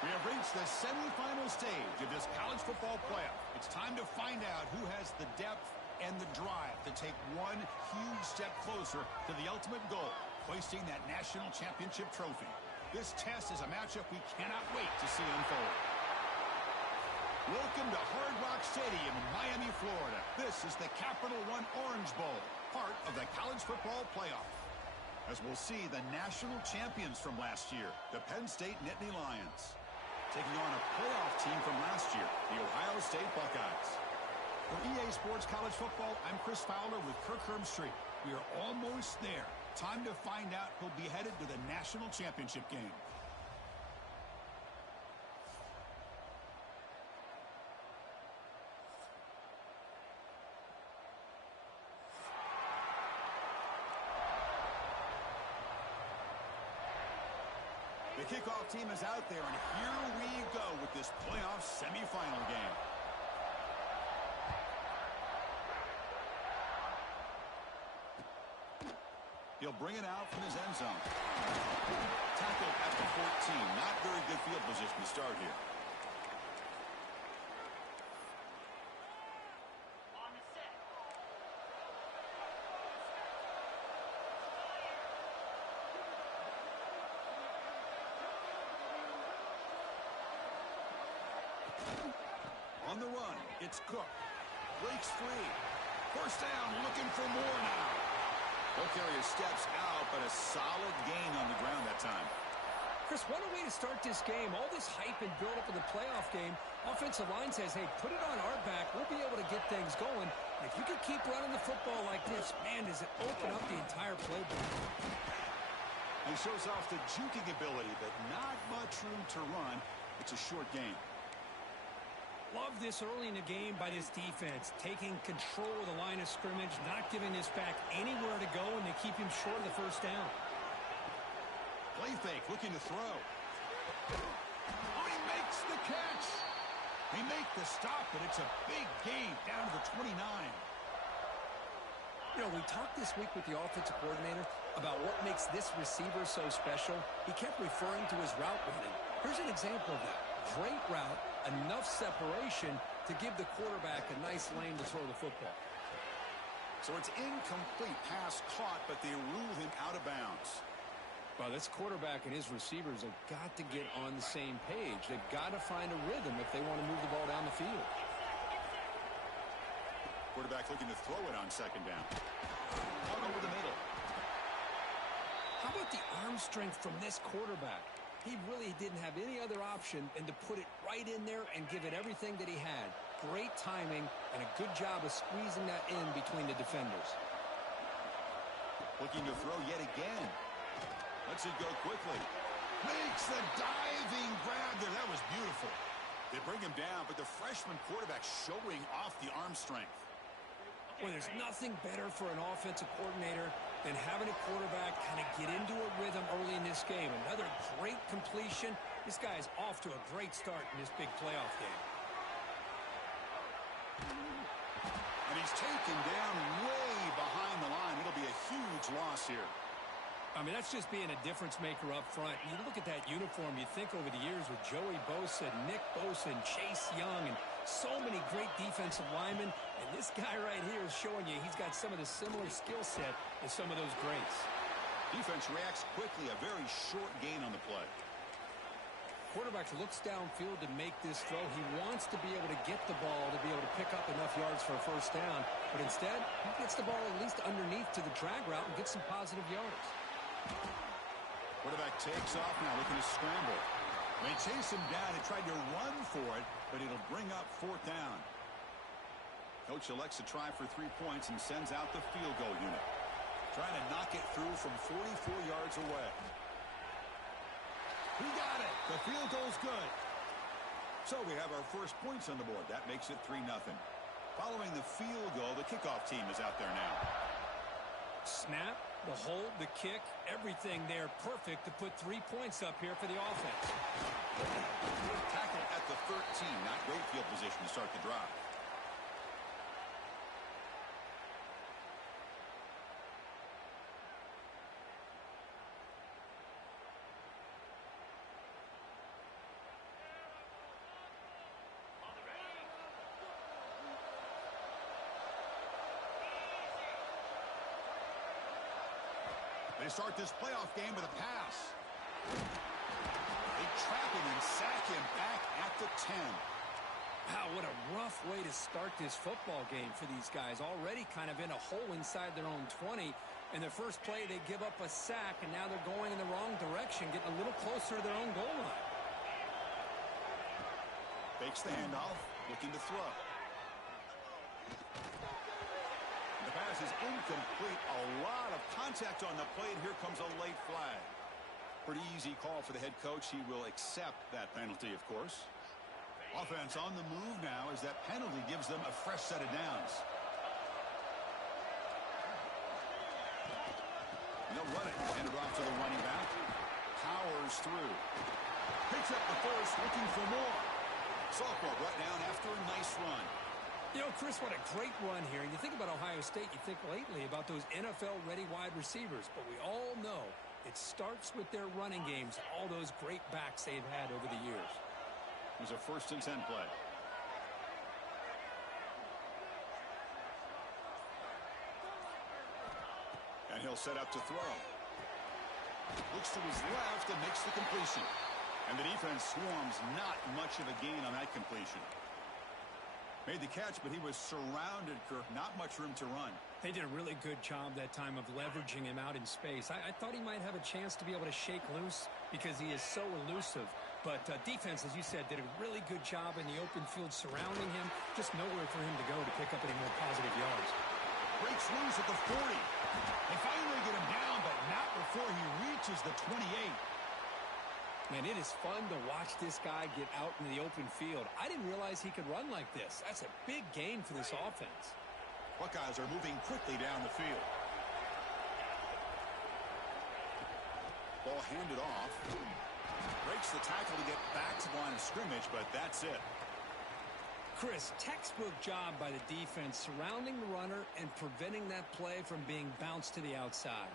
We have reached the semifinal stage of this college football playoff. It's time to find out who has the depth and the drive to take one huge step closer to the ultimate goal, hoisting that national championship trophy. This test is a matchup we cannot wait to see unfold. Welcome to Hard Rock Stadium in Miami, Florida. This is the Capital One Orange Bowl, part of the college football playoff. As we'll see the national champions from last year, the Penn State Nittany Lions, taking on a playoff team from last year, the Ohio State Buckeyes. For EA Sports College Football, I'm Chris Fowler with Kirk Herbstreit. We are almost there. Time to find out who'll be headed to the national championship game. The kickoff team is out there, and here we go with this playoff semifinal game. He'll bring it out from his end zone. Tackle at the 14. Not very good field position to start here. On the run, it's Cook. Breaks free. First down, looking for more now. Both carriers steps out, but a solid gain on the ground that time. Chris, what a way to start this game. All this hype and build-up of the playoff game. Offensive line says, hey, put it on our back. We'll be able to get things going. And if you can keep running the football like this, man, does it open up the entire playbook. He shows off the juking ability, but not much room to run. It's a short game. Love this early in the game by this defense, taking control of the line of scrimmage, not giving this back anywhere to go, and they keep him short of the first down. Play fake, looking to throw. Oh, he makes the catch. They make the stop, but it's a big gain down to the 29. You know, we talked this week with the offensive coordinator about what makes this receiver so special. He kept referring to his route running. Here's an example of that. Great route, enough separation to give the quarterback a nice lane to throw the football. So it's incomplete, pass caught, but they rule him out of bounds. Well, this quarterback and his receivers have got to get on the same page. They've got to find a rhythm if they want to move the ball down the field. Quarterback looking to throw it on second down. Out over the middle. How about the arm strength from this quarterback? He really didn't have any other option than to put it right in there and give it everything that he had. Great timing and a good job of squeezing that in between the defenders. Looking to throw yet again. Lets it go quickly. Makes the diving grab there. That was beautiful. They bring him down, but the freshman quarterback showing off the arm strength. Well, there's nothing better for an offensive coordinator than having a quarterback kind of get into a rhythm early in this game. Another great completion. This guy's off to a great start in this big playoff game. And he's taken down way behind the line. It'll be a huge loss here. I mean, that's just being a difference maker up front. You look at that uniform, you think over the years with Joey Bosa, Nick Bosa, and Chase Young, and so many great defensive linemen. And this guy right here is showing you he's got some of the similar skill set as some of those greats. Defense reacts quickly, a very short gain on the play. Quarterback looks downfield to make this throw. He wants to be able to get the ball to be able to pick up enough yards for a first down. But instead, he gets the ball at least underneath to the drag route and gets some positive yards. Quarterback takes off now, looking to scramble. They chase him down and tried to run for it, but it'll bring up fourth down. Coach elects to try for 3 points and sends out the field goal unit. Trying to knock it through from 44 yards away. He got it. The field goal's good. So we have our first points on the board. That makes it 3-0. Following the field goal, the kickoff team is out there now. Snap, the hold, the kick, everything there perfect to put 3 points up here for the offense. Tackle at the 13. Not great field position to start the drive. start this playoff game with a pass. They trap him and sack him back at the 10. Wow, what a rough way to start this football game for these guys. Already kind of in a hole inside their own 20. In their first play, they give up a sack, and now they're going in the wrong direction, getting a little closer to their own goal line. Fakes the handoff, looking to throw. The pass is incomplete. A lot of contact on the play, and here comes a late flag. Pretty easy call for the head coach. He will accept that penalty, of course. Offense on the move now as that penalty gives them a fresh set of downs. They'll run it. Hand it off to the running back. Powers through. Picks up the first, looking for more. Sophomore brought down after a nice run. You know, Chris, what a great run here. And you think about Ohio State, you think lately about those NFL-ready wide receivers. But we all know it starts with their running games, all those great backs they've had over the years. It was a 1st and 10 play. And he'll set up to throw. Looks to his left and makes the completion. And the defense swarms, not much of a gain on that completion. Made the catch, but he was surrounded, Kirk. Not much room to run. They did a really good job that time of leveraging him out in space. I thought he might have a chance to be able to shake loose because he is so elusive. But defense, as you said, did a really good job in the open field surrounding him. Just nowhere for him to go to pick up any more positive yards. Breaks loose at the 40. They finally get him down, but not before he reaches the 28. Man, it is fun to watch this guy get out in the open field. I didn't realize he could run like this. That's a big gain for this offense. Buckeyes are moving quickly down the field. Ball handed off. Breaks the tackle to get back to the line of scrimmage, but that's it. Chris, textbook job by the defense surrounding the runner and preventing that play from being bounced to the outside.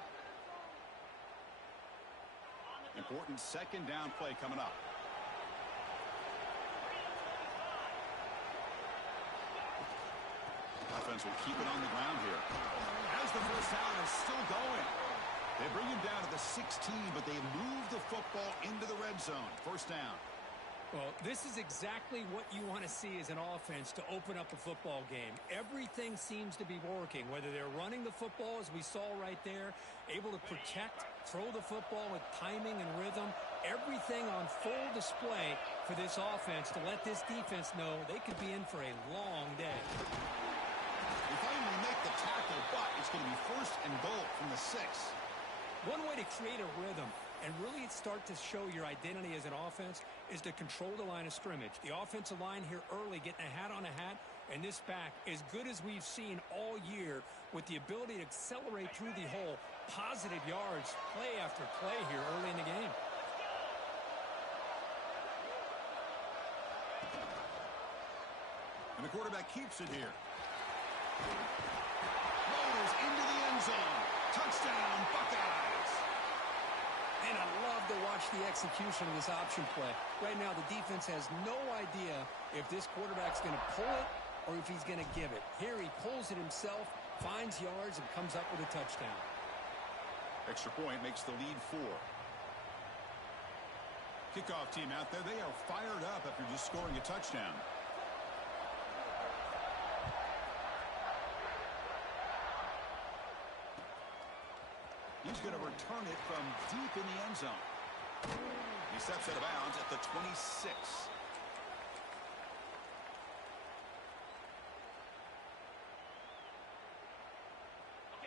Important 2nd down play coming up. Offense will keep it on the ground here. As the first down is still going. They bring him down to the 16, but they move the football into the red zone. 1st down. Well, this is exactly what you want to see as an offense to open up a football game. Everything seems to be working, whether they're running the football, as we saw right there, able to protect, throw the football with timing and rhythm. Everything on full display for this offense to let this defense know they could be in for a long day. They finally make the tackle, but it's going to be 1st and goal from the 6. One way to create a rhythm and really start to show your identity as an offense is to control the line of scrimmage. The offensive line here early getting a hat on a hat, and this back as good as we've seen all year with the ability to accelerate through the hole. Positive yards, play after play here early in the game. And the quarterback keeps it here. Motors into the end zone. Touchdown, Buckeyes. And I love to watch the execution of this option play. Right now, the defense has no idea if this quarterback's going to pull it or if he's going to give it. Here he pulls it himself, finds yards, and comes up with a touchdown. Extra point makes the lead 4. Kickoff team out there, they are fired up after just scoring a touchdown. He's going to return it from deep in the end zone. He steps out of bounds at the 26.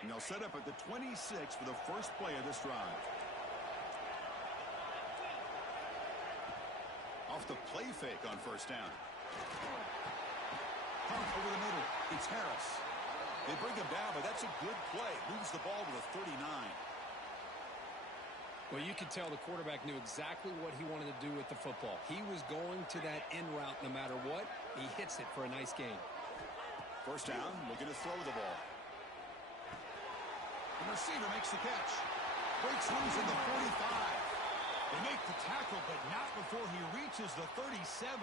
And they'll set up at the 26 for the first play of this drive. Off the play fake on 1st down. Pump over the middle. It's Harris. They bring him down, but that's a good play. Moves the ball to the 39. Well, you could tell the quarterback knew exactly what he wanted to do with the football. He was going to that in route no matter what. He hits it for a nice gain. 1st down, looking to throw the ball. The receiver makes the catch. Breaks loose at the 45. They make the tackle, but not before he reaches the 37.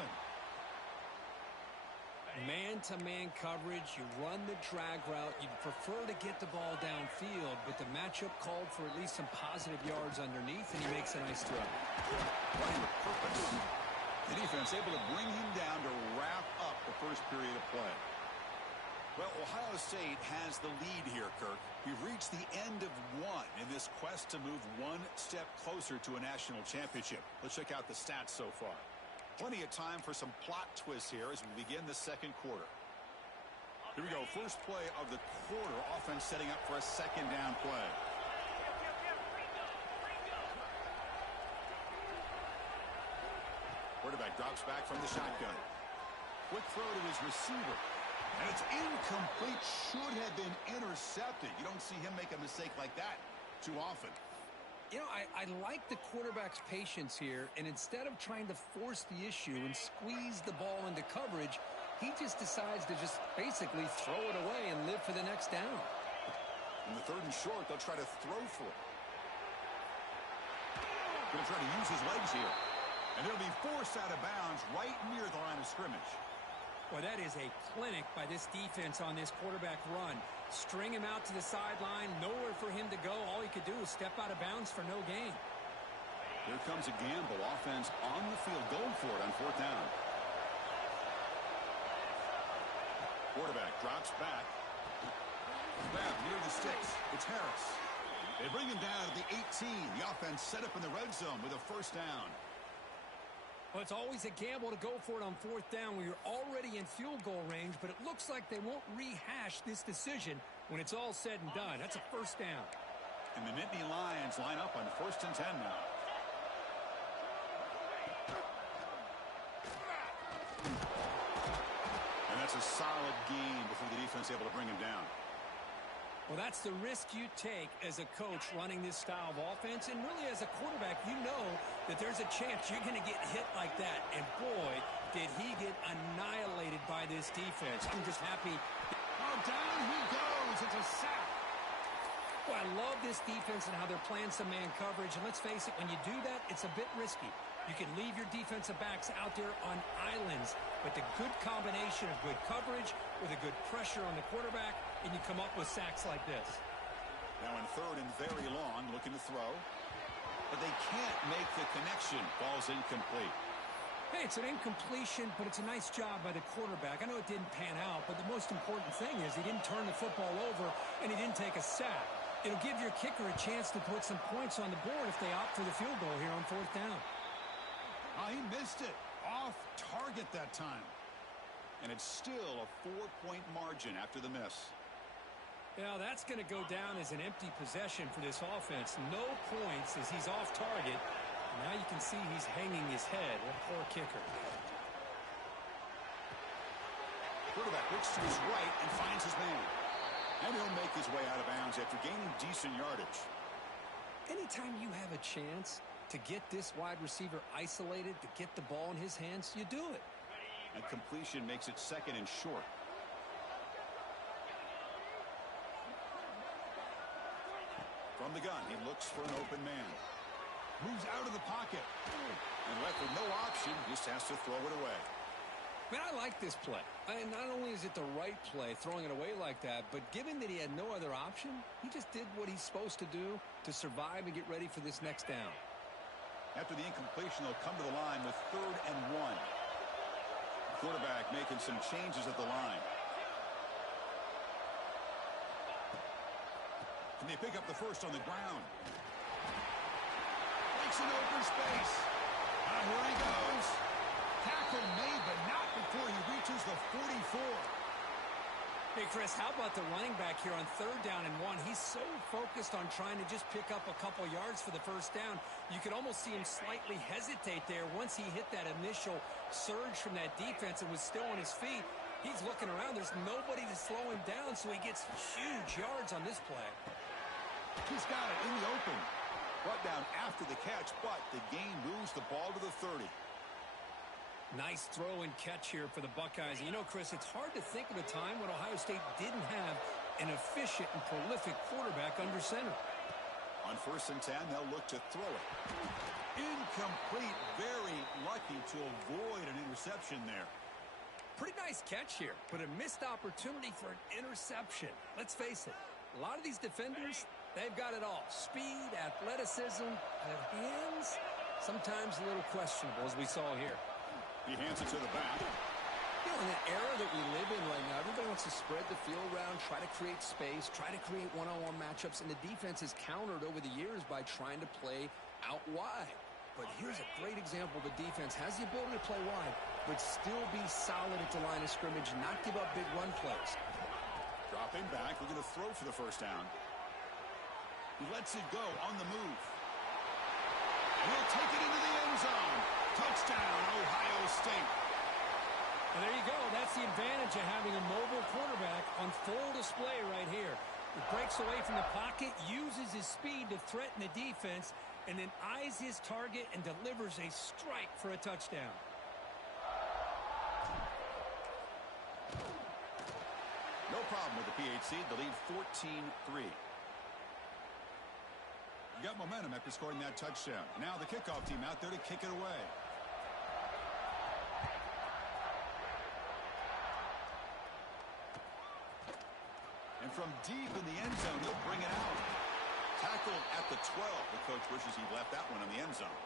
Man-to-man coverage, you run the drag route. You'd prefer to get the ball downfield, but the matchup called for at least some positive yards underneath, and he makes a nice throw. Playing with purpose. The defense able to bring him down to wrap up the first period of play. Well, Ohio State has the lead here, Kirk. We've reached the end of one in this quest to move one step closer to a national championship. Let's check out the stats so far. Plenty of time for some plot twists here as we begin the second quarter. Here we go. First play of the quarter. Offense setting up for a second down play. Quarterback drops back from the shotgun. Quick throw to his receiver. And it's incomplete. Should have been intercepted. You don't see him make a mistake like that too often. You know, I like the quarterback's patience here, and instead of trying to force the issue and squeeze the ball into coverage, he just decides to just basically throw it away and live for the next down. In the third and short, they'll try to throw for it. Going to try to use his legs here. And he'll be forced out of bounds right near the line of scrimmage. Well, that is a clinic by this defense on this quarterback run. String him out to the sideline, nowhere for him to go. All he could do is step out of bounds for no gain. Here comes a gamble. Offense on the field, going for it on fourth down. Quarterback drops back. Grab near the sticks. It's Harris. They bring him down to the 18. The offense set up in the red zone with a first down. Well, it's always a gamble to go for it on fourth down where you're already in field goal range, but it looks like they won't rehash this decision when it's all said and done. That's a first down. And the Nittany Lions line up on 1st and 10 now. And that's a solid gain before the defense able to bring him down. Well, that's the risk you take as a coach running this style of offense. And really, as a quarterback, you know that there's a chance you're going to get hit like that. And, boy, did he get annihilated by this defense. I'm just happy. Oh, down he goes. It's a sack. Well, I love this defense and how they're playing some man coverage. And let's face it, when you do that, it's a bit risky. You can leave your defensive backs out there on islands, but the good combination of good coverage with a good pressure on the quarterback, and you come up with sacks like this. Now in third and very long, looking to throw, but they can't make the connection. Ball's incomplete. Hey, it's an incompletion, but it's a nice job by the quarterback. I know it didn't pan out, but the most important thing is he didn't turn the football over, and he didn't take a sack. It'll give your kicker a chance to put some points on the board if they opt for the field goal here on fourth down. Oh, he missed it. Off target that time. And it's still a 4-point margin after the miss. Now, that's going to go down as an empty possession for this offense. No points as he's off target. Now you can see he's hanging his head. What a poor kicker. Quarterback looks to his right and finds his man. And he'll make his way out of bounds after gaining decent yardage. Anytime you have a chance to get this wide receiver isolated, to get the ball in his hands, you do it. And completion makes it second and short. From the gun, he looks for an open man. Moves out of the pocket. And left with no option, just has to throw it away. Man, I like this play. And not only is it the right play, throwing it away like that, but given that he had no other option, he just did what he's supposed to do to survive and get ready for this next down. After the incompletion, they'll come to the line with 3rd and 1. The quarterback making some changes at the line. Can they pick up the first on the ground? Makes an open space. Here he goes. Tackle made, but not before he reaches the 44. Hey, Chris, how about the running back here on 3rd down and 1? He's so focused on trying to just pick up a couple yards for the first down. You could almost see him slightly hesitate there once he hit that initial surge from that defense and was still on his feet. He's looking around. There's nobody to slow him down, so he gets huge yards on this play. He's got it in the open. Brought down after the catch, but the gain moves the ball to the 30. Nice throw and catch here for the Buckeyes. You know, Chris, it's hard to think of a time when Ohio State didn't have an efficient and prolific quarterback under center. On 1st and 10, they'll look to throw it. Incomplete. Very lucky to avoid an interception there. Pretty nice catch here, but a missed opportunity for an interception. Let's face it, a lot of these defenders, they've got it all. Speed, athleticism, their hands, sometimes a little questionable, as we saw here. He hands it to the back. You know, in the era that we live in right now, everybody wants to spread the field around, try to create space, try to create one-on-one matchups, and the defense has countered over the years by trying to play out wide. But here's a great example. The defense has the ability to play wide, but still be solid at the line of scrimmage, not give up big run plays. Dropping back, we're going to throw for the first down. He lets it go on the move. And he'll take it into the end zone. Touchdown, Ohio State. And there you go. That's the advantage of having a mobile quarterback on full display right here. He breaks away from the pocket, uses his speed to threaten the defense, and then eyes his target and delivers a strike for a touchdown. No problem with the PHC. The lead 14-3. You got momentum after scoring that touchdown. Now the kickoff team out there to kick it away. And from deep in the end zone, he'll bring it out. Tackled at the 12. The coach wishes he'd left that one in the end zone.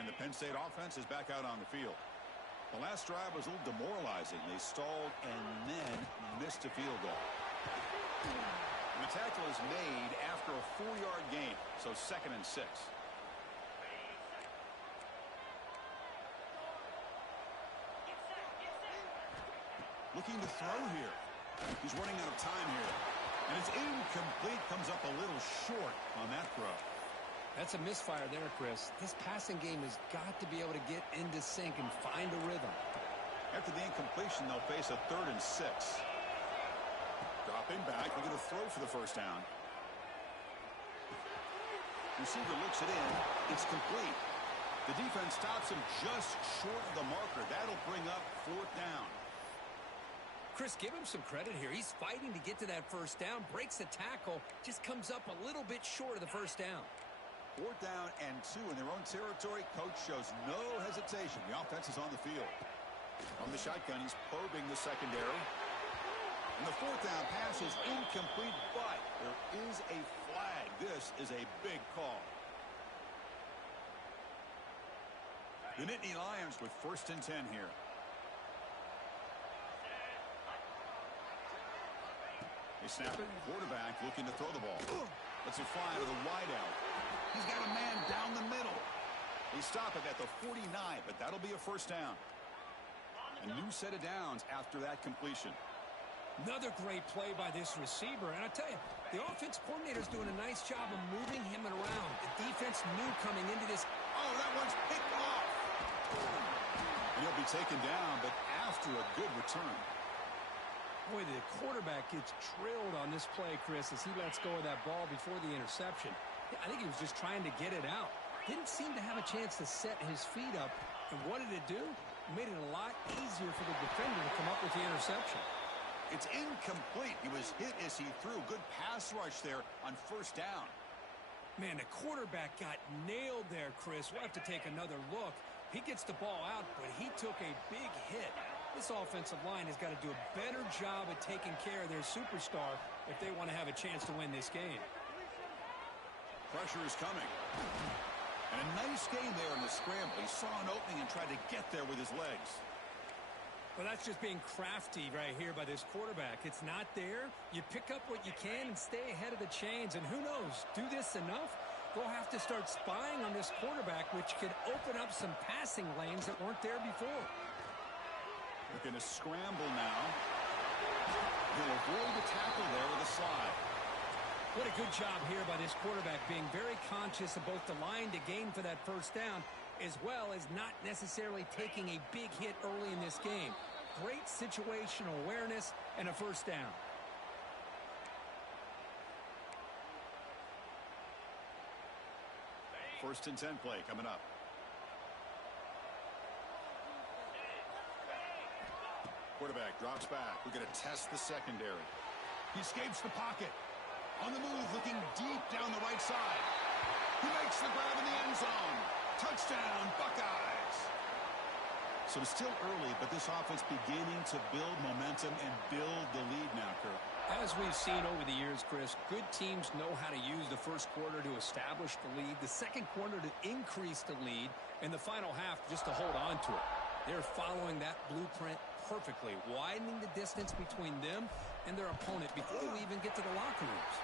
And the Penn State offense is back out on the field. The last drive was a little demoralizing. They stalled and then missed a field goal. And the tackle is made after a 4-yard gain, so 2nd and 6. Looking to throw here. He's running out of time here. And it's incomplete. Comes up a little short on that throw. That's a misfire there, Chris. This passing game has got to be able to get into sync and find a rhythm. After the incompletion, they'll face a 3rd and 6. Dropping back. We're going to throw for the first down. Receiver looks it in. It's complete. The defense stops him just short of the marker. That'll bring up 4th down. Chris, give him some credit here. He's fighting to get to that first down, breaks the tackle, just comes up a little bit short of the first down. 4th down and 2 in their own territory. Coach shows no hesitation. The offense is on the field. From the shotgun, he's probing the secondary. And the 4th down pass is incomplete, but there is a flag. This is a big call. The Nittany Lions with 1st and 10 here. They snap it. Quarterback looking to throw the ball. Lets it fly to the wideout. He's got a man down the middle. They stop it at the 49, but that'll be a first down. A new set of downs after that completion. Another great play by this receiver. And I tell you, the offense coordinator's doing a nice job of moving him around. The defense knew coming into this. Oh, that one's picked off. And he'll be taken down, but after a good return. Boy, the quarterback gets trailed on this play, Chris, as he lets go of that ball before the interception. I think he was just trying to get it out. Didn't seem to have a chance to set his feet up. And what did it do? It made it a lot easier for the defender to come up with the interception. It's incomplete. He was hit as he threw. Good pass rush there on first down. Man, the quarterback got nailed there, Chris. We'll have to take another look. He gets the ball out, but he took a big hit. This offensive line has got to do a better job at taking care of their superstar if they want to have a chance to win this game. Pressure is coming. And a nice gain there in the scramble. He saw an opening and tried to get there with his legs. Well, that's just being crafty right here by this quarterback. It's not there. You pick up what you can and stay ahead of the chains. And who knows, do this enough, they'll have to start spying on this quarterback, which could open up some passing lanes that weren't there before. Looking to scramble now. He'll avoid the tackle there with a slide. What a good job here by this quarterback, being very conscious of both the line to gain for that first down, as well as not necessarily taking a big hit early in this game. Great situational awareness and a first down. First and 10 play coming up. Quarterback drops back. We're going to test the secondary. He escapes the pocket. On the move, looking deep down the right side. He makes the grab in the end zone. Touchdown, Buckeyes. So it's still early, but this offense beginning to build momentum and build the lead now, Kurt. As we've seen over the years, Chris, good teams know how to use the first quarter to establish the lead, the second quarter to increase the lead, and the final half just to hold on to it. They're following that blueprint perfectly, widening the distance between them and their opponent before we even get to the locker rooms.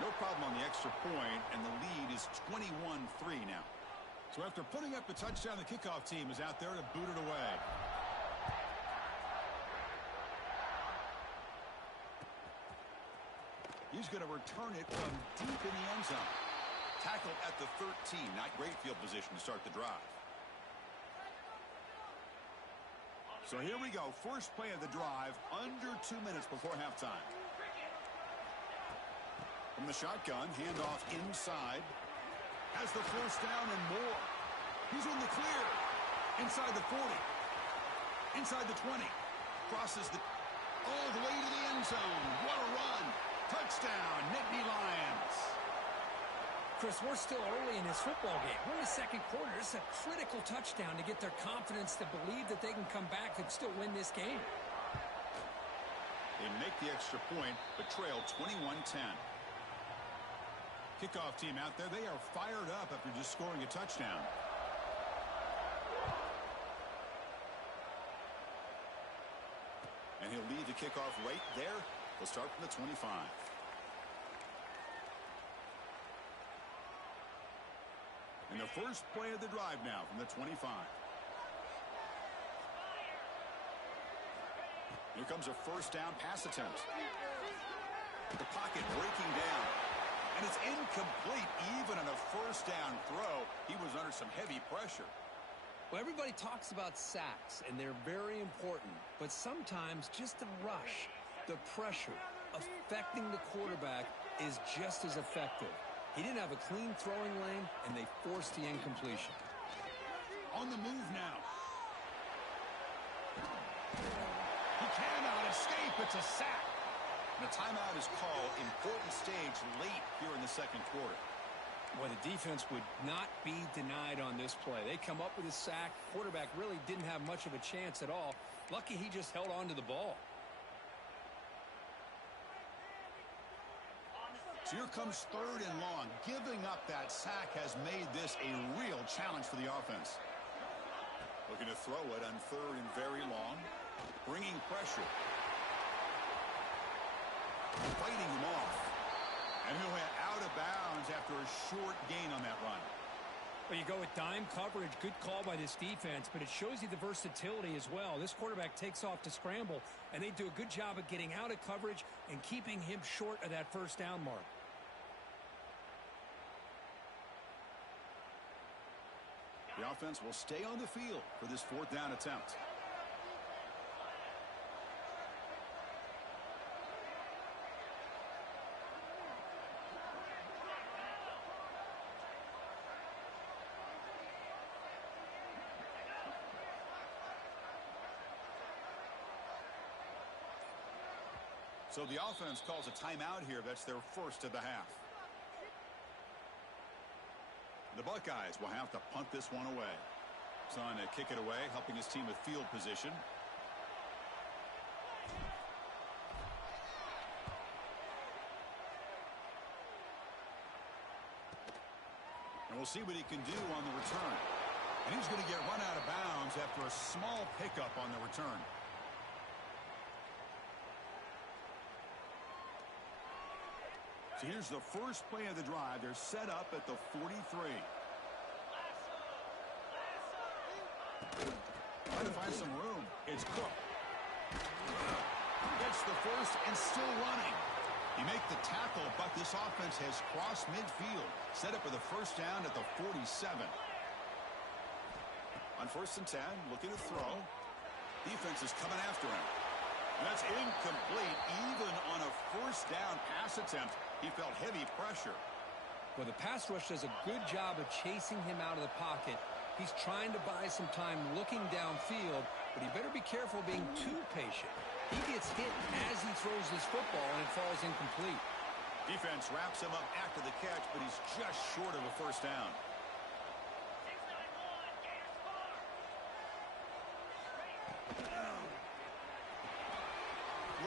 No problem on the extra point, and the lead is 21-3 now. So after putting up the touchdown, the kickoff team is out there to boot it away. He's going to return it from deep in the end zone. Tackled at the 13. Not great field position to start the drive. So here we go. First play of the drive, under 2 minutes before halftime. From the shotgun, handoff inside. Has the first down and more. He's in the clear. Inside the 40. Inside the 20. Crosses the all the way to the end zone. What a run. Touchdown, Nittany Lions. Chris, we're still early in this football game. We're in the second quarter. This is a critical touchdown to get their confidence to believe that they can come back and still win this game. They make the extra point, but trail 21-10. Kickoff team out there, they are fired up after just scoring a touchdown. And he'll lead the kickoff right there. We'll start from the 25. And the first play of the drive now from the 25. Here comes a first down pass attempt. The pocket breaking down. And it's incomplete even on a first down throw. He was under some heavy pressure. Well, everybody talks about sacks, and they're very important. But sometimes just the rush, the pressure, affecting the quarterback is just as effective. He didn't have a clean throwing lane, and they forced the incompletion. On the move now. He cannot escape. It's a sack. The timeout is called. Important stage late here in the second quarter. Well, the defense would not be denied on this play. They come up with a sack. Quarterback really didn't have much of a chance at all. Lucky he just held on to the ball. So here comes third and long. Giving up that sack has made this a real challenge for the offense. Looking to throw it on third and very long. Bringing pressure. Fighting him off. And he went out of bounds after a short gain on that run. Well, you go with dime coverage. Good call by this defense, but it shows you the versatility as well. This quarterback takes off to scramble, and they do a good job of getting out of coverage and keeping him short of that first down mark. The offense will stay on the field for this fourth down attempt. So the offense calls a timeout here. That's their first of the half. The Buckeyes will have to punt this one away. Son to kick it away, helping his team with field position. And we'll see what he can do on the return. And he's going to get run out of bounds after a small pickup on the return. So here's the first play of the drive. They're set up at the 43. Trying to find some room. It's Cook. Gets the first and still running. He makes the tackle, but this offense has crossed midfield. Set up with a first down at the 47. On first and 10, looking to throw. Defense is coming after him. And that's incomplete. Even on a first down pass attempt, he felt heavy pressure. Well, the pass rush does a good job of chasing him out of the pocket. He's trying to buy some time looking downfield, but he better be careful being too patient. He gets hit as he throws this football, and it falls incomplete. Defense wraps him up after the catch, but he's just short of a first down.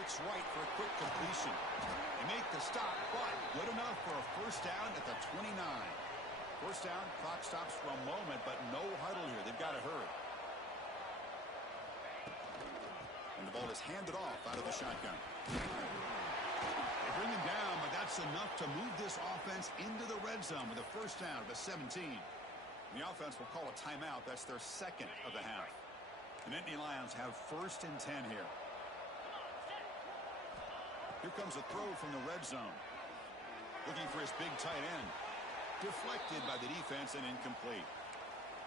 Cuts right for a quick completion. They make the stop, but good enough for a first down at the 29. First down, clock stops for a moment, but no huddle here. They've got to hurry. And the ball is handed off out of the shotgun. They bring him down, but that's enough to move this offense into the red zone with a first down at the 17. The offense will call a timeout. That's their second of the half. The Nittany Lions have first and 10 here. Here comes a throw from the red zone. Looking for his big tight end. Deflected by the defense and incomplete.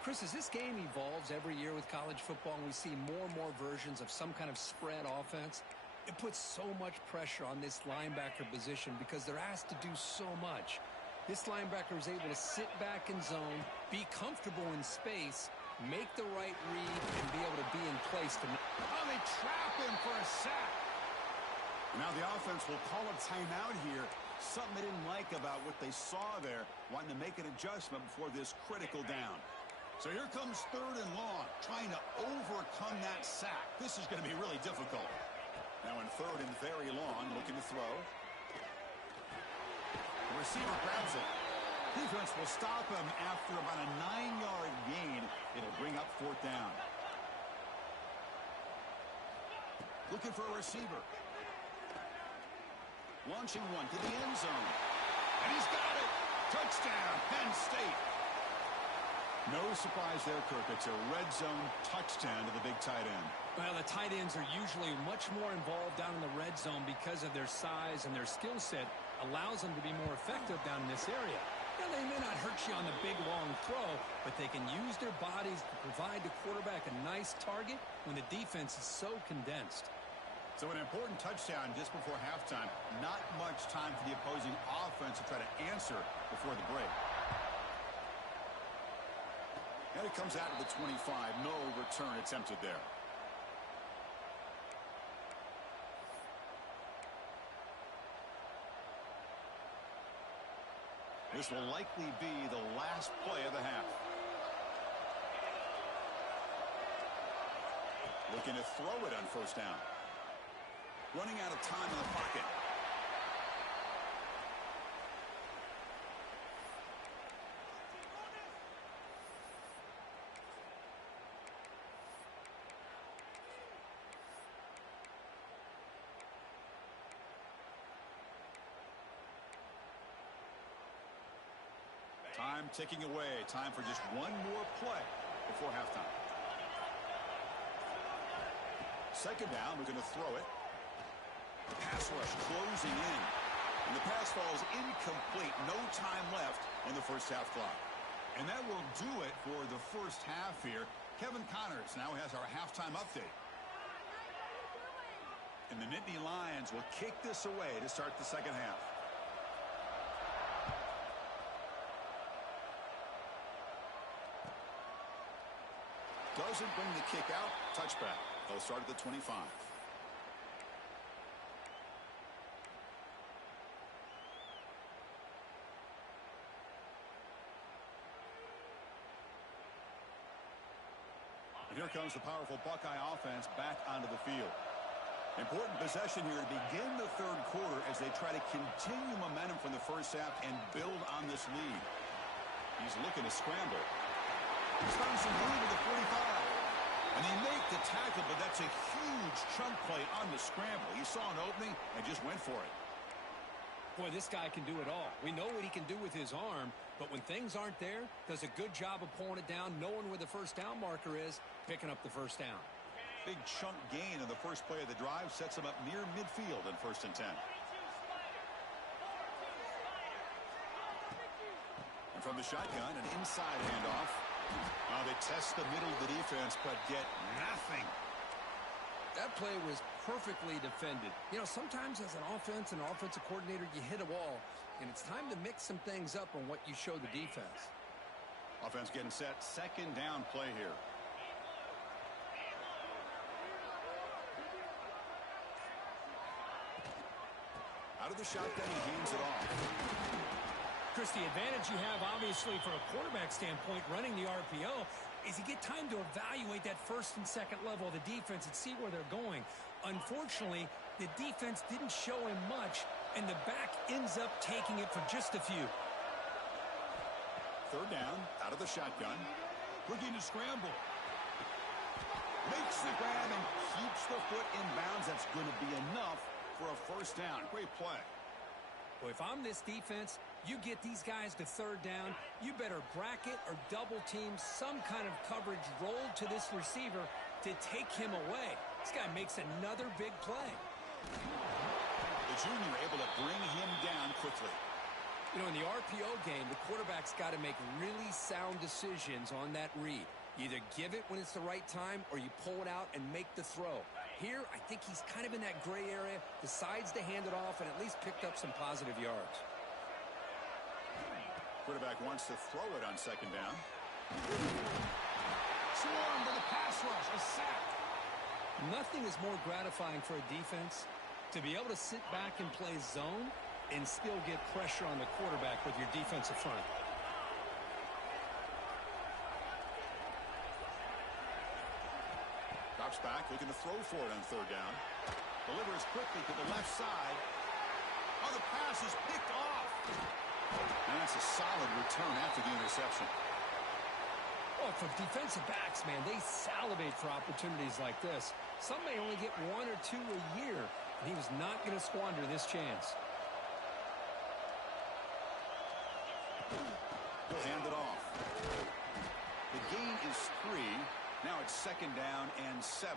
Chris, as this game evolves every year with college football and we see more and more versions of some kind of spread offense, it puts so much pressure on this linebacker position because they're asked to do so much. This linebacker is able to sit back in zone, be comfortable in space, make the right read, and be able to be in place. Oh, they trap him for a sack. Now the offense will call a timeout here. Something they didn't like about what they saw there, wanting to make an adjustment before this critical down. So here comes third and long, trying to overcome that sack. This is going to be really difficult. Now in third and very long, looking to throw. The receiver grabs it. Defense will stop him after about a 9-yard gain. It'll bring up fourth down. Looking for a receiver. Launching one to the end zone. And he's got it. Touchdown, Penn State. No surprise there, Kirk. It's a red zone touchdown to the big tight end. Well, the tight ends are usually much more involved down in the red zone because of their size and their skill set allows them to be more effective down in this area. Now, they may not hurt you on the big, long throw, but they can use their bodies to provide the quarterback a nice target when the defense is so condensed. So an important touchdown just before halftime. Not much time for the opposing offense to try to answer before the break. And it comes out of the 25. No return attempted there. This will likely be the last play of the half. Looking to throw it on first down. Running out of time in the pocket. Time ticking away. Time for just one more play before halftime. Second down, we're going to throw it. Pass rush closing in. And the pass falls incomplete. No time left on the first half clock. And that will do it for the first half here. Kevin Connors now has our halftime update. And the Nittany Lions will kick this away to start the second half. Doesn't bring the kick out. Touchback. They'll start at the 25. And here comes the powerful Buckeye offense back onto the field. Important possession here to begin the third quarter as they try to continue momentum from the first half and build on this lead. He's looking to scramble. He's found some room at the 45. And they make the tackle, but that's a huge chunk play on the scramble. He saw an opening and just went for it. Boy, this guy can do it all. We know what he can do with his arm, but when things aren't there, does a good job of pulling it down, knowing where the first down marker is, picking up the first down. Big chunk gain in the first play of the drive sets him up near midfield in first and 10. And from the shotgun, an inside handoff. They test the middle of the defense, but get nothing. That play was perfectly defended. You know, sometimes as an offense and offensive coordinator, you hit a wall, and it's time to mix some things up on what you show the defense. Offense getting set. Second down play here. Out of the shotgun, he hands it off. Chris, the advantage you have, obviously, from a quarterback standpoint, running the RPO, is you get time to evaluate that first and second level of the defense and see where they're going. Unfortunately, the defense didn't show him much, and the back ends up taking it for just a few. Third down, out of the shotgun. Looking to scramble. Makes the grab and keeps the foot in bounds. That's going to be enough for a first down. Great play. Well, if I'm this defense, you get these guys to third down, you better bracket or double team some kind of coverage rolled to this receiver to take him away. This guy makes another big play. The junior able to bring him down quickly. You know, in the RPO game, the quarterback's got to make really sound decisions on that read. You either give it when it's the right time or you pull it out and make the throw. Here, I think he's kind of in that gray area, decides to hand it off, and at least picked up some positive yards. Quarterback wants to throw it on second down. Swarm to the pass rush, a sack. Nothing is more gratifying for a defense to be able to sit back and play zone and still get pressure on the quarterback with your defensive front. Drops back, looking to throw for it on third down. Delivers quickly to the left side. Oh, the pass is picked off. And that's a solid return after the interception. Oh, for defensive backs, man, they salivate for opportunities like this. Some may only get one or two a year, and he was not going to squander this chance. He'll hand it off. The gain is 3. Now it's second down and 7.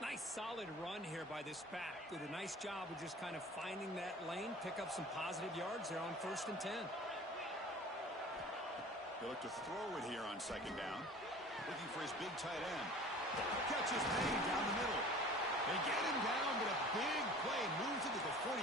Nice solid run here by this back. Did a nice job of just kind of finding that lane, pick up some positive yards there on 1st and 10. He'll look to throw it here on second down. Looking for his big tight end. Catches Payne down the middle. They get him down, but a big play moves it to the 45.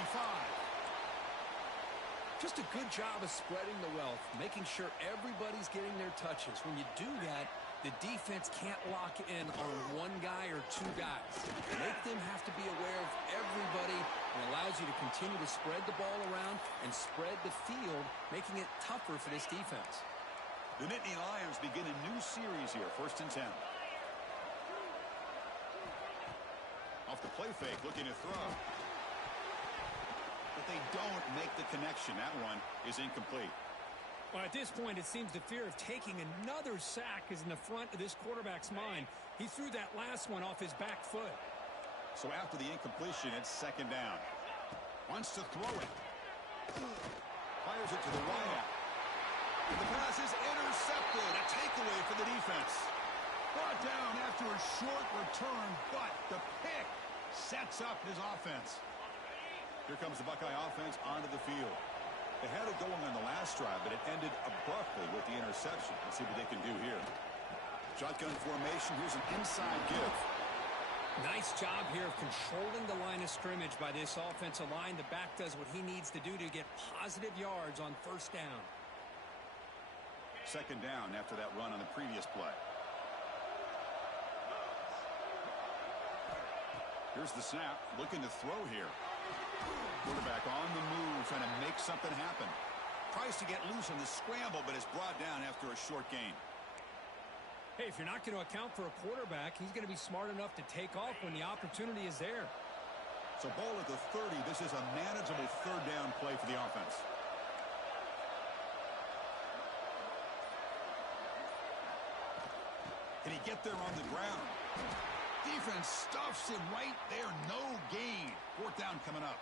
Just a good job of spreading the wealth, making sure everybody's getting their touches. When you do that, the defense can't lock in on one guy or two guys. Make them have to be aware of everybody, and allows you to continue to spread the ball around and spread the field, making it tougher for this defense. The Nittany Lions begin a new series here, 1st and 10. Off the play fake, looking to throw. But they don't make the connection. That one is incomplete. Well, at this point, it seems the fear of taking another sack is in the front of this quarterback's mind. He threw that last one off his back foot. So after the incompletion, it's second down. Wants to throw it. Fires it to the wideout. The pass is intercepted. A takeaway for the defense. Brought down after a short return, but the pick sets up his offense. Here comes the Buckeye offense onto the field. They had it going on the last drive, but it ended abruptly with the interception. Let's see what they can do here. Shotgun formation. Here's an inside give. Nice job here of controlling the line of scrimmage by this offensive line. The back does what he needs to do to get positive yards on 1st down. Second down after that run on the previous play. Here's the snap. Looking to throw here. Quarterback on the move, trying to make something happen. Tries to get loose on the scramble, but is brought down after a short gain. Hey, if you're not going to account for a quarterback, he's going to be smart enough to take off when the opportunity is there. So ball at the 30. This is a manageable third down play for the offense. Can he get there on the ground? Defense stuffs him right there. No gain. 4th down coming up.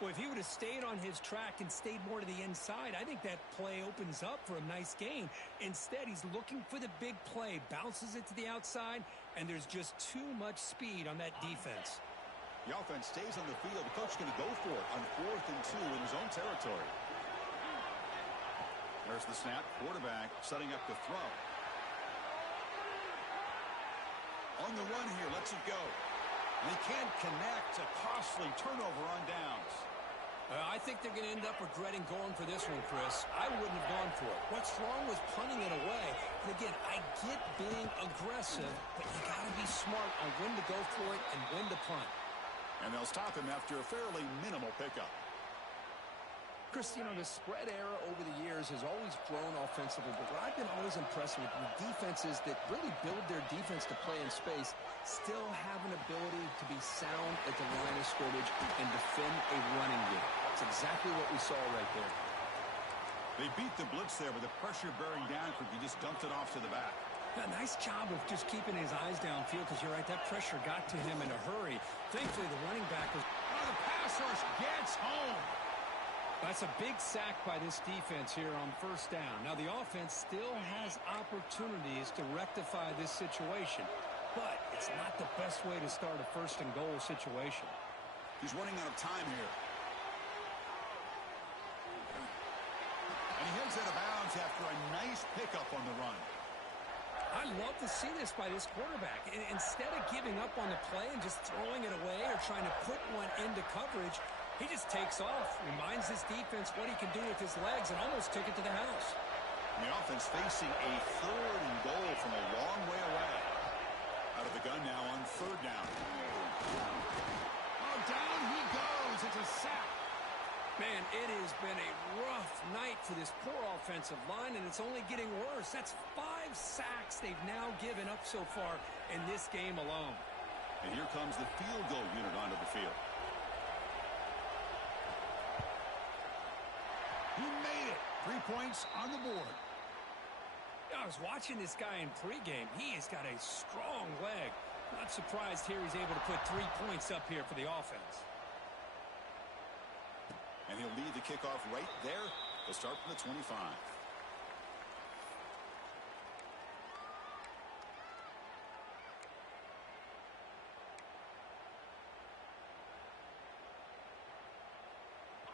Well, if he would have stayed on his track and stayed more to the inside, I think that play opens up for a nice gain. Instead, he's looking for the big play, bounces it to the outside, and there's just too much speed on that defense. The offense stays on the field. The coach is going to go for it on 4th and 2 in his own territory. There's the snap. Quarterback setting up the throw. On the run here, lets it go. And he can't connect. A costly turnover on downs. I think they're going to end up regretting going for this one, Chris. I wouldn't have gone for it. What's wrong with punting it away? And again, I get being aggressive, but you got to be smart on when to go for it and when to punt. And they'll stop him after a fairly minimal pickup. Chris, you know, the spread era over the years has always grown offensively, but what I've been always impressed with defenses that really build their defense to play in space still have an ability to be sound at the line of scrimmage and defend a running game. That's exactly what we saw right there. They beat the blitz there with the pressure bearing down. He just dumped it off to the back. A nice job of just keeping his eyes downfield, because you're right, that pressure got to him in a hurry. Thankfully, the running back was... Oh, the pass rush gets home. That's a big sack by this defense here on first down. Now, the offense still has opportunities to rectify this situation, but it's not the best way to start a first-and-goal situation. He's running out of time here. And he heads out of bounds after a nice pickup on the run. I love to see this by this quarterback. Instead of giving up on the play and just throwing it away or trying to put one into coverage, he just takes off, reminds his defense what he can do with his legs, and almost took it to the house. And the offense facing a 3rd and goal from a long way away. Out of the gun now on 3rd down. Oh, down he goes. It's a sack. Man, it has been a rough night for this poor offensive line, and it's only getting worse. That's 5 sacks they've now given up so far in this game alone. And here comes the field goal unit onto the field. He made it. 3 points on the board. I was watching this guy in pregame. He has got a strong leg. Not surprised here he's able to put 3 points up here for the offense. And he'll lead the kickoff right there. They'll start from the 25.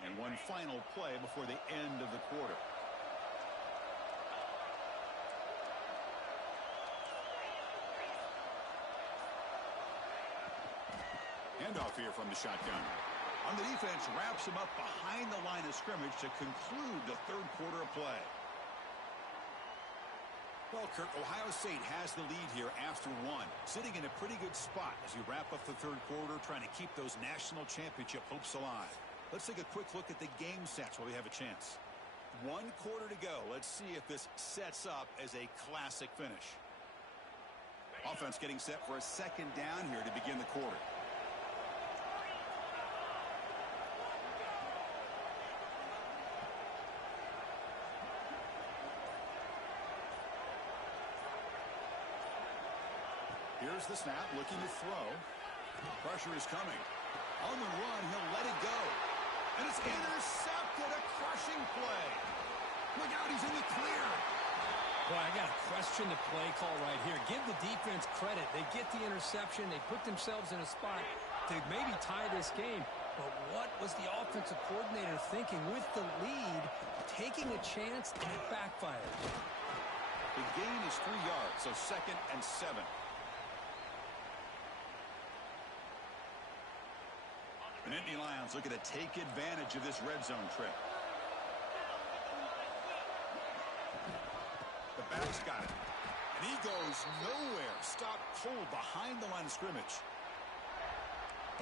And one final play before the end of the quarter. Handoff here from the shotgun. On the defense, wraps him up behind the line of scrimmage to conclude the 3rd quarter of play. Well, Kirk, Ohio State has the lead here after 1. Sitting in a pretty good spot as you wrap up the 3rd quarter, trying to keep those national championship hopes alive. Let's take a quick look at the game stats while we have a chance. 1 quarter to go. Let's see if this sets up as a classic finish. Offense getting set for a 2nd down here to begin the quarter. Here's the snap, looking to throw. Pressure is coming. On the run, he'll let it go. And it's intercepted, a crushing play. Look out, he's in the clear. Boy, I got to question the play call right here. Give the defense credit. They get the interception. They put themselves in a spot to maybe tie this game. But what was the offensive coordinator thinking with the lead, taking a chance, and it backfired? The gain is 3 yards, so 2nd and 7. The Nittany Lions looking to take advantage of this red zone trip. The back's got it. And he goes nowhere. Stopped cold behind the line of scrimmage.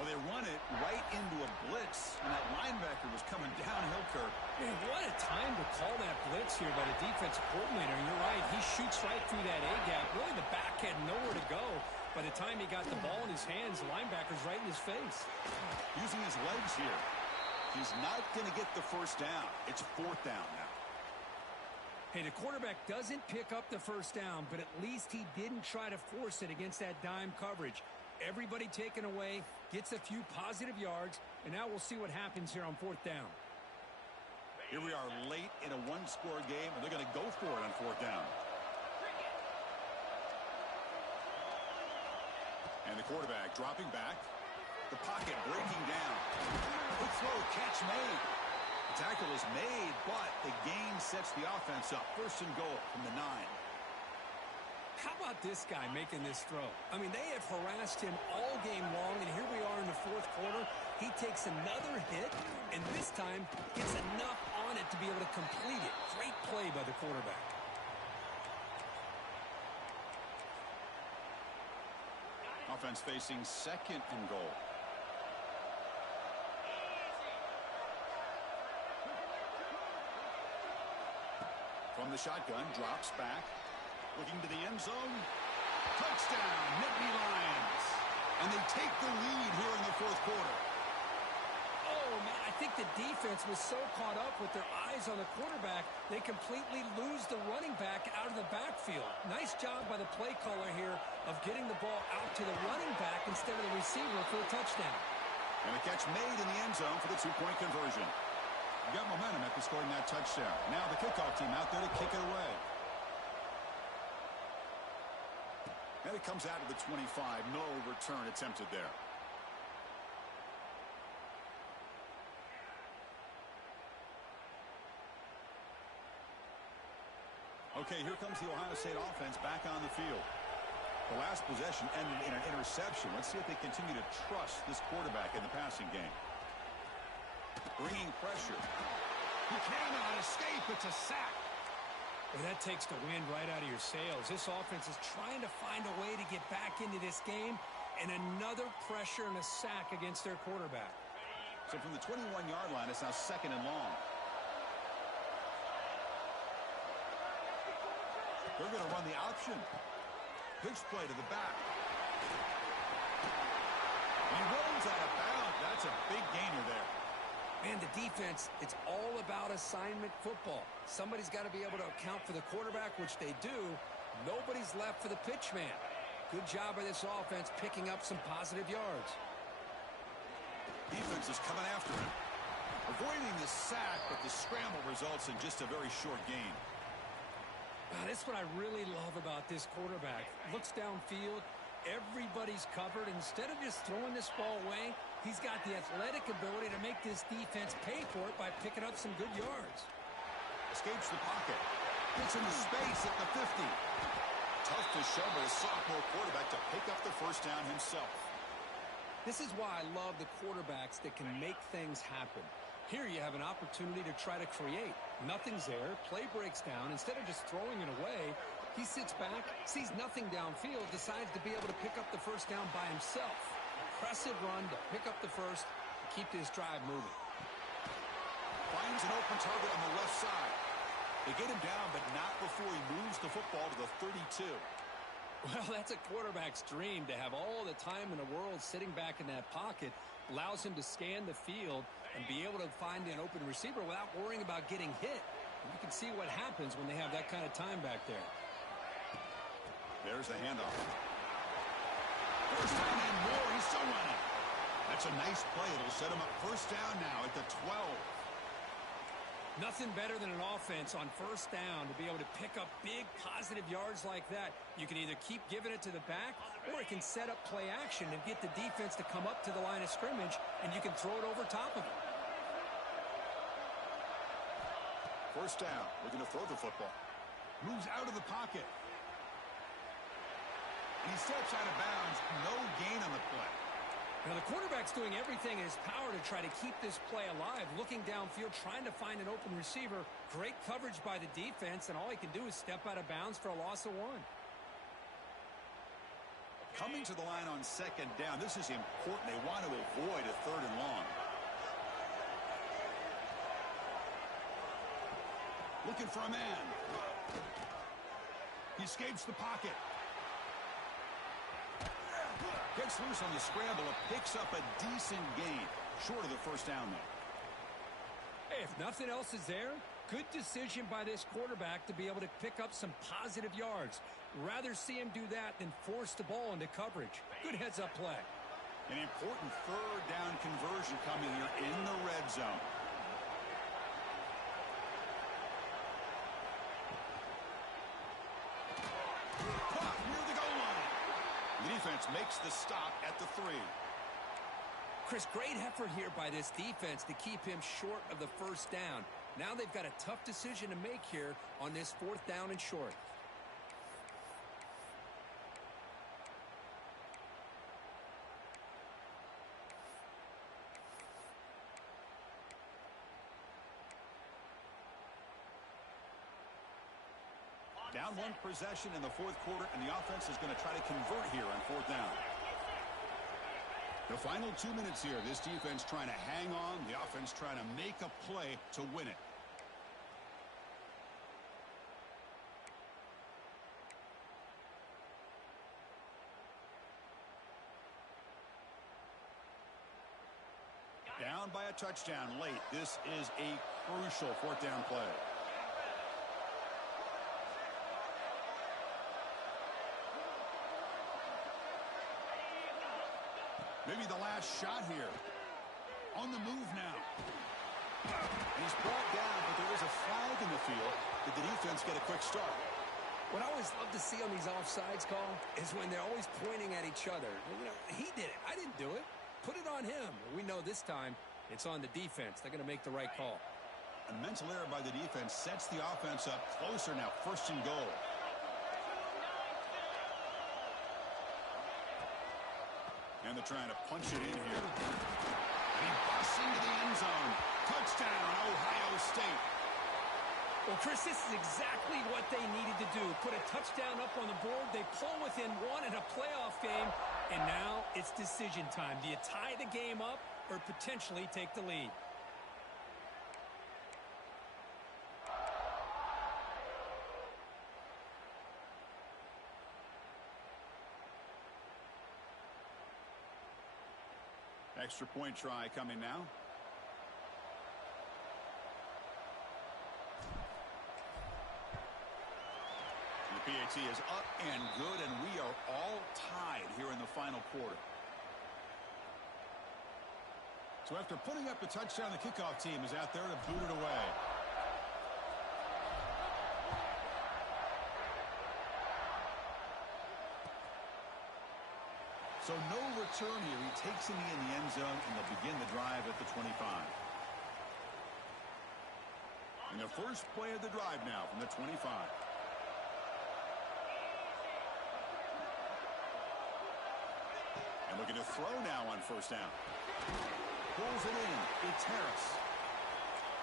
Well, they run it right into a blitz, and that linebacker was coming downhill, Kirk. Man, what a time to call that blitz here by the defensive coordinator. And you're right, he shoots right through that A-gap. Really, the back had nowhere to go. By the time he got the ball in his hands, the linebacker's right in his face. Using his legs here. He's not going to get the 1st down. It's 4th down now. Hey, the quarterback doesn't pick up the 1st down, but at least he didn't try to force it against that dime coverage. Everybody taken away, gets a few positive yards, and now we'll see what happens here on 4th down. Here we are late in a 1-score game, and they're going to go for it on 4th down. And the quarterback dropping back. The pocket breaking down. Good throw, catch made. The tackle is made, but the gain sets the offense up. 1st and goal from the 9. How about this guy making this throw? I mean, they have harassed him all game long, and here we are in the 4th quarter. He takes another hit, and this time gets enough on it to be able to complete it. Great play by the quarterback. Offense facing 2nd and goal. the shotgun, drops back, looking to the end zone. Touchdown, Nittany Lions. And they take the lead here in the fourth quarter. Oh, man, I think the defense was so caught up with their eyes on the quarterback, they completely lose the running back out of the backfield. Nice job by the play caller here of getting the ball out to the running back instead of the receiver for a touchdown. And a catch made in the end zone for the two-point conversion. Got momentum after scoring that touchdown. Now the kickoff team out there to kick it away. And it comes out to the 25. No return attempted there. Okay, here comes the Ohio State offense back on the field. The last possession ended in an interception. Let's see if they continue to trust this quarterback in the passing game. Bringing pressure. He cannot escape. It's a sack. Well, that takes the wind right out of your sails. This offense is trying to find a way to get back into this game, and another pressure and a sack against their quarterback. So from the 21-yard line, it's now 2nd and long. They're going to run the option. Pitch play to the back. He runs out of bounds. That's a big gainer there. Man, the defense, it's all about assignment football. Somebody's got to be able to account for the quarterback, which they do. Nobody's left for the pitch man. Good job by this offense picking up some positive yards. Defense is coming after him. Avoiding the sack, but the scramble results in just a very short gain. That's what I really love about this quarterback. Looks downfield. Everybody's covered. Instead of just throwing this ball away, he's got the athletic ability to make this defense pay for it by picking up some good yards. Escapes the pocket. Gets into space at the 50. Tough to show by a sophomore quarterback to pick up the first down himself. This is why I love the quarterbacks that can make things happen. Here you have an opportunity to try to create. Nothing's there. Play breaks down. Instead of just throwing it away, he sits back, sees nothing downfield, decides to be able to pick up the first down by himself. Impressive run to pick up the first, to keep this drive moving. Finds an open target on the left side. They get him down, but not before he moves the football to the 32. Well, that's a quarterback's dream to have all the time in the world sitting back in that pocket. Allows him to scan the field and be able to find an open receiver without worrying about getting hit. And you can see what happens when they have that kind of time back there. There's the handoff. First down and more. He's still running. That's a nice play. It'll set him up first down now at the 12. Nothing better than an offense on first down to be able to pick up big positive yards like that. You can either keep giving it to the back, or it can set up play action and get the defense to come up to the line of scrimmage, and you can throw it over top of it. First down. Looking to throw the football. Moves out of the pocket. And he steps out of bounds. No gain on the play. Now, the quarterback's doing everything in his power to try to keep this play alive, looking downfield, trying to find an open receiver. Great coverage by the defense, and all he can do is step out of bounds for a loss of 1. Coming to the line on second down, this is important. They want to avoid a 3rd and long. Looking for a man. He escapes the pocket. Gets loose on the scramble and picks up a decent gain. Short of the first down, though. Hey, if nothing else is there, good decision by this quarterback to be able to pick up some positive yards. Rather see him do that than force the ball into coverage. Good heads-up play. An important 3rd down conversion coming here in the red zone. Caught near the goal line. The defense makes the stop at the 3. Chris, great effort here by this defense to keep him short of the first down. Now they've got a tough decision to make here on this 4th down and short. Down 1 possession in the 4th quarter, and the offense is going to try to convert here on 4th down. The final 2 minutes here. This defense trying to hang on. The offense trying to make a play to win it. down by a touchdown late. This is a crucial fourth down play. Maybe the last shot here. On the move now. He's brought down, but there is a flag in the field. Did the defense get a quick start? What I always love to see on these offsides call is when they're always pointing at each other. You know, he did it. I didn't do it. Put it on him. We know this time it's on the defense. They're going to make the right call. A mental error by the defense sets the offense up closer now. First and goal. And they're trying to punch it in here. And he busts into the end zone. Touchdown, Ohio State. Well, Chris, this is exactly what they needed to do. Put a touchdown up on the board. They pull within one in a playoff game. And now it's decision time. Do you tie the game up or potentially take the lead? Extra point try coming now. The PAT is up and good, and we are all tied here in the final quarter. So after putting up the touchdown, the kickoff team is out there to boot it away. So no return here. He takes him in the end zone, and they'll begin the drive at the 25. And the first play of the drive now from the 25. And looking to throw now on first down. Pulls it in. It's Harris.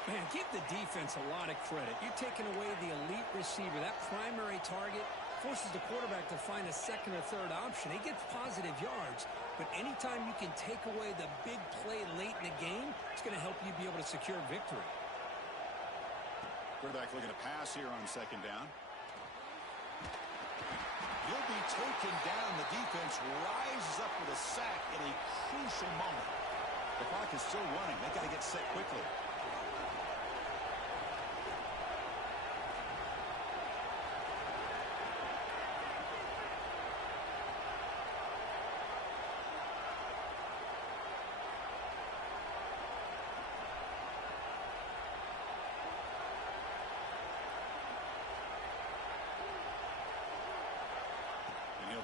Man, give the defense a lot of credit. You're taking away the elite receiver, that primary target, forces the quarterback to find a second or third option. He gets positive yards, but anytime you can take away the big play late in the game, it's going to help you be able to secure victory. Quarterback looking to pass here on second down. He'll be taken down. The defense rises up with a sack in a crucial moment. The clock is still running. They got to get set quickly.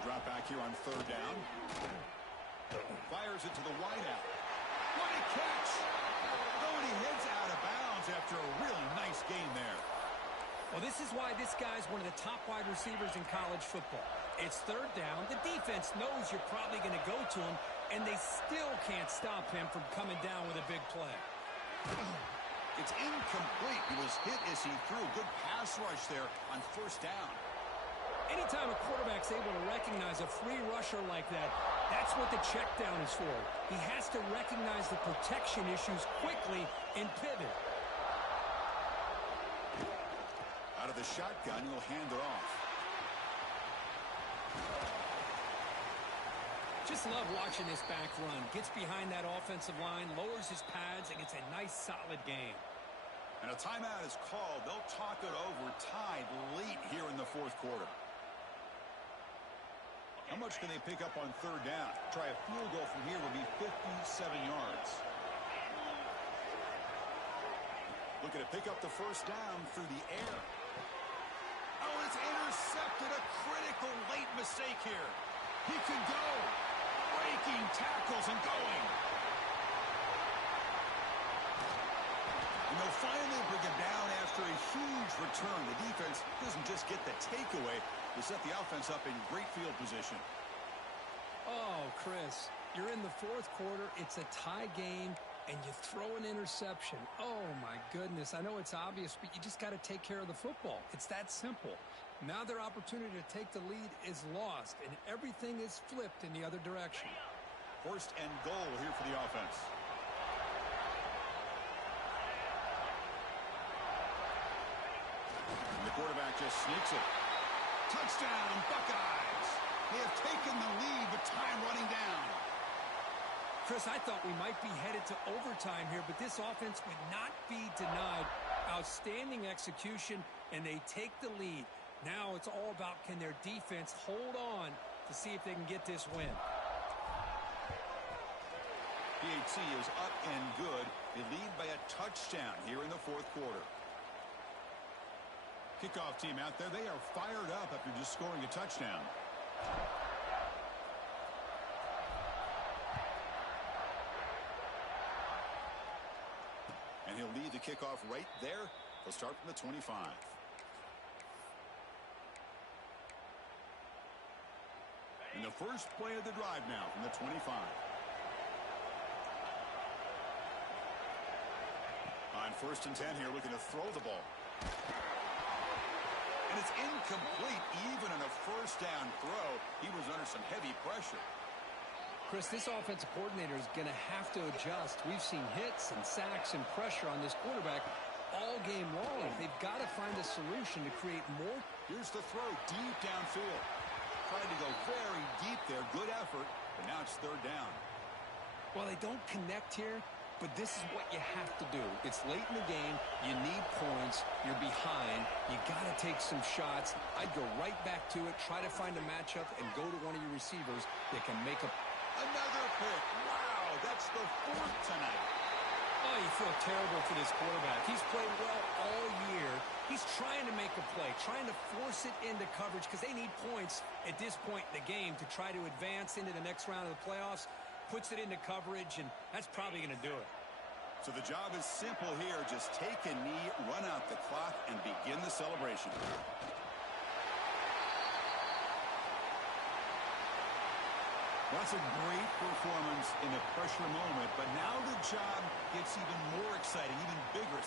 Drop back here on third down. Fires it to the wideout. What a catch! Oh, and he heads out of bounds after a really nice game there. Well, this is why this guy's one of the top wide receivers in college football. It's third down. The defense knows you're probably going to go to him, and they still can't stop him from coming down with a big play. It's incomplete. He was hit as he threw. Good pass rush there on first down. Anytime a quarterback's able to recognize a free rusher like that, that's what the check down is for. He has to recognize the protection issues quickly and pivot. Out of the shotgun, he'll hand it off. Just love watching this back run. Gets behind that offensive line, lowers his pads, and gets a nice solid gain. And a timeout is called. They'll talk it over, tied late here in the fourth quarter. How much can they pick up on third down? Try a field goal from here would be 57 yards. Looking to pick up the first down through the air. Oh, it's intercepted. A critical late mistake here. He can go. Breaking tackles and going. And they'll finally bring him down after a huge return. The defense doesn't just get the takeaway. They set the offense up in great field position. Oh, Chris, you're in the fourth quarter. It's a tie game, and you throw an interception. Oh, my goodness. I know it's obvious, but you just got to take care of the football. It's that simple. Now their opportunity to take the lead is lost, and everything is flipped in the other direction. First and goal here for the offense. And the quarterback just sneaks it. Touchdown, Buckeyes. They have taken the lead with time running down. Chris, I thought we might be headed to overtime here, but this offense would not be denied. Outstanding execution, and they take the lead. Now it's all about can their defense hold on to see if they can get this win. PAT is up and good. They lead by a touchdown here in the fourth quarter. Kickoff team out there, they are fired up after just scoring a touchdown. And he'll lead the kickoff right there. They'll start from the 25. And the first play of the drive now from the 25. On 1st and 10 here, looking to throw the ball. And it's incomplete even on a first down throw. He was under some heavy pressure. Chris, this offensive coordinator is going to have to adjust. We've seen hits and sacks and pressure on this quarterback all game long. They've got to find a solution to create more. Here's the throw deep downfield. Tried to go very deep there. Good effort, but now it's 3rd down. Well, they don't connect here, but this is what you have to do. It's late in the game. You need points. You're behind. You got to take some shots. I'd go right back to it, try to find a matchup, and go to one of your receivers that can make a... Another pick. Wow, that's the 4th tonight. Oh, you feel terrible for this quarterback. He's played well all year. He's trying to make a play, trying to force it into coverage because they need points at this point in the game to try to advance into the next round of the playoffs. Puts it into coverage, and that's probably going to do it. So the job is simple here. Just take a knee, run out the clock, and begin the celebration. That's a great performance in a pressure moment, but now the job gets even more exciting, even bigger as they